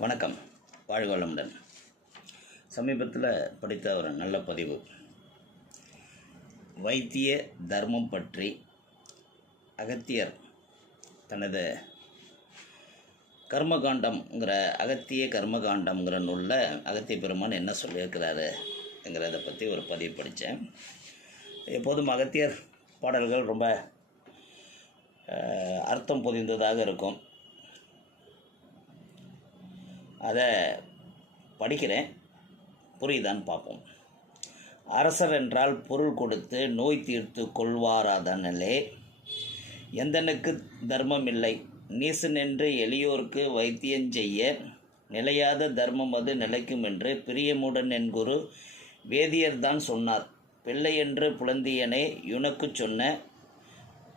வணக்கம். வாழ்க வளமுடன் சமீபத்தில் படித்த ஒரு நல்ல பதிவு. வைத்திய தர்மம் பற்றி அகத்தியர் தனது கர்மகாண்டம்ங்கிற அகத்திய கர்மகாண்டம்ங்கிற நூலில் அகத்திய பெருமான் என்ன சொல்லியிருக்கிறாருங்கிறத பற்றி ஒரு பதிவு படித்தேன். எப்போதும் அகத்தியர் பாடல்கள் ரொம்ப அர்த்தம் பொதிந்ததாக இருக்கும். அதை படிக்கிறேன். புரியுதான்னு பார்ப்போம். அரசர் என்றால் பொருள் கொடுத்து நோய் தீர்த்து கொள்வாராதனலே. எந்தனுக்கு தர்மம் இல்லை. நீசன் என்று எளியோர்க்கு வைத்தியம் செய்ய நிலையாத தர்மம் அது நிலைக்கும் என்று பிரியமுடன் என் குரு வேதியர் தான் சொன்னார். பிள்ளை என்று புலந்தியனே யுனக்குச் சொன்ன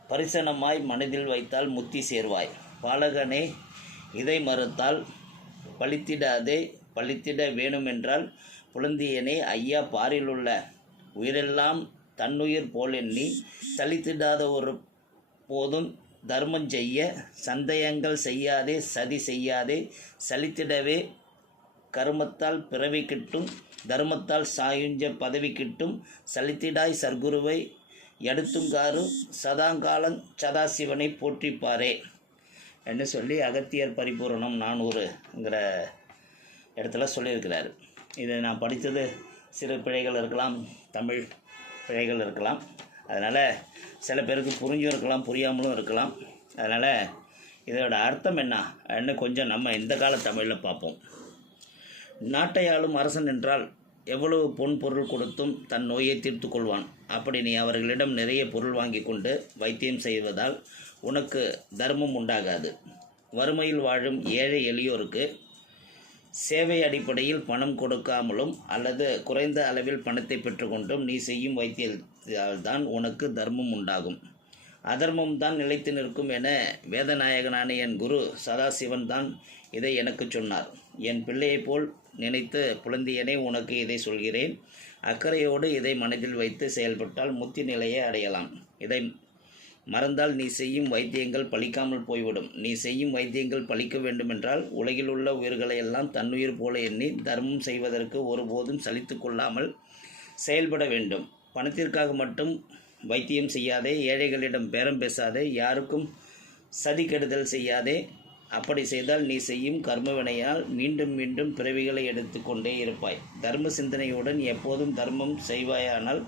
பரிசனமாய் மனதில் வைத்தால் முத்தி சேர்வாய். பாலகனே இதை மறுத்தால் பழித்திடாதே பழித்திட வேணுமென்றால் புலந்தியனே ஐயா பாரிலுள்ள உயிரெல்லாம் தன்னுயிர் போல் எண்ணி சலித்திடாத ஒரு போதும் தர்மம் செய்ய சந்தேகங்கள் செய்யாதே சதி செய்யாதே சலித்திடவே கருமத்தால் பிறவி கிட்டும் தர்மத்தால் சாயுஞ்ச பதவி கிட்டும் சலித்திடாய் சர்க்குருவை எடுத்துங்காரு சதாங்காலம் சதாசிவனை போற்றிப்பாரே. என்று சொல்லி அகத்தியர் பரிபூரணம் நானூறுங்கிற இடத்துல சொல்லியிருக்கிறார். இதை நான் படித்தது சிறு பிழைகள் இருக்கலாம் தமிழ் பிழைகள் இருக்கலாம். அதனால் சில பேருக்கு புரிஞ்சும் இருக்கலாம் புரியாமலும் இருக்கலாம். அதனால் இதோட அர்த்தம் என்ன என்ன கொஞ்சம் நம்ம இந்த கால தமிழில் பார்ப்போம். நாட்டை ஆளும் அரசன் என்றால் எவ்வளவு பொன் பொருள் கொடுத்தும் தன் நோயை தீர்த்து கொள்வான். அப்படி நீ அவர்களிடம் நிறைய பொருள் வாங்கி கொண்டு வைத்தியம் செய்வதால் உனக்கு தர்மம் உண்டாகாது. வறுமையில் வாழும் ஏழை எளியோருக்கு சேவை அடிப்படையில் பணம் கொடுக்காமலும் அல்லது குறைந்த அளவில் பணத்தை பெற்றுக்கொண்டும் நீ செய்யும் வைத்தியத்தால் தான் உனக்கு தர்மம் உண்டாகும். அதர்மம் தான் நிலைத்து நிற்கும் என வேதநாயகனான என் குரு சதாசிவன் தான் இதை எனக்கு சொன்னார். என் பிள்ளையைப் போல் நினைத்து புலந்தியனே உனக்கு இதை சொல்கிறேன். அக்கறையோடு இதை மனதில் வைத்து செயல்பட்டால் முத்தி நிலையை அடையலாம். இதை மறந்தால் நீ செய்யும் வைத்தியங்கள் பழிக்காமல் போய்விடும். நீ செய்யும் வைத்தியங்கள் பழிக்க வேண்டுமென்றால் உலகில் உள்ள உயிர்களை எல்லாம் தன்னுயிர் போல எண்ணி தர்மம் செய்வதற்கு ஒருபோதும் சலித்து கொள்ளாமல் செயல்பட வேண்டும். பணத்திற்காக மட்டும் வைத்தியம் செய்யாதே ஏழைகளிடம் பேரம் பேசாதே யாருக்கும் சதி கெடுதல் செய்யாதே அப்படி செய்தால் நீ செய்யும் கர்மவினையால் மீண்டும் மீண்டும் பிறவிகளை எடுத்துக்கொண்டே இருப்பாய். தர்ம சிந்தனையுடன் எப்போதும் தர்மம் செய்வாயானால்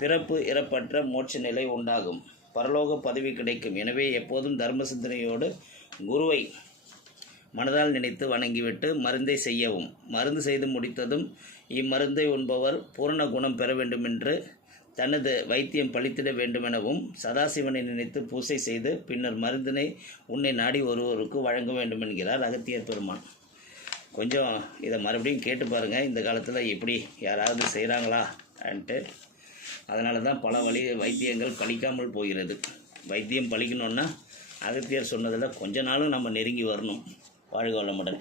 பிறப்பு இறப்பற்ற மோட்ச நிலை உண்டாகும். பரலோக பதவி கிடைக்கும். எனவே எப்போதும் தர்ம சிந்தனையோடு குருவை மனதால் நினைத்து வணங்கிவிட்டு மருந்தை செய்யவும். மருந்து செய்து முடித்ததும் இம்மருந்தை உண்பவர் பூரண குணம் பெற வேண்டுமென்று தனது வைத்தியம் பழித்திட வேண்டுமெனவும் சதாசிவனை நினைத்து பூசை செய்து பின்னர் மருந்தினை உன்னை நாடி ஒருவருக்கு வழங்க வேண்டும் என்கிறார் அகத்தியர் பெருமான். கொஞ்சம் இதை மறுபடியும் கேட்டு பாருங்கள் இந்த காலத்தில் எப்படி யாராவது செய்கிறாங்களா அன்ட்டு. அதனால தான் பல வழி வைத்தியங்கள் பழிக்காமல் போகிறது. வைத்தியம் பழிக்கணுன்னா அகத்தியர் சொன்னதில் கொஞ்ச நாளும் நம்ம நெருங்கி வரணும் வாழ்க வளமுடன்.